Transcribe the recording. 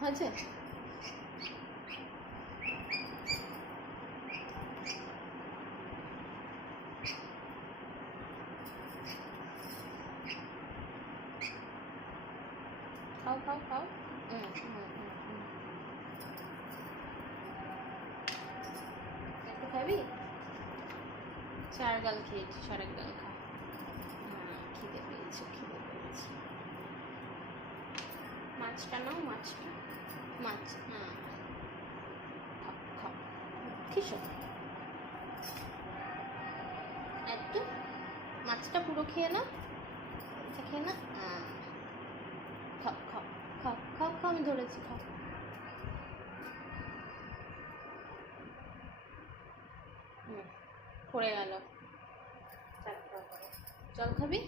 হয়েছে? খাও খাও খাও। একটু খাবি? 4 গাল খেয়েছিস, আর 1 গাল খা। খিদে পেয়েছে, খিদে পেয়েছে। মাছটা নাও, মাছটা। মাছ, হ্যাঁ। খাও খাও। খেয়েছো? একটু মাছটা পুরো খেয়ে না, খেয়ে না। খাও খাও খাও খাও খাও, আমি ধরেছি, খাও। পড়ে গেল। জল খাবি?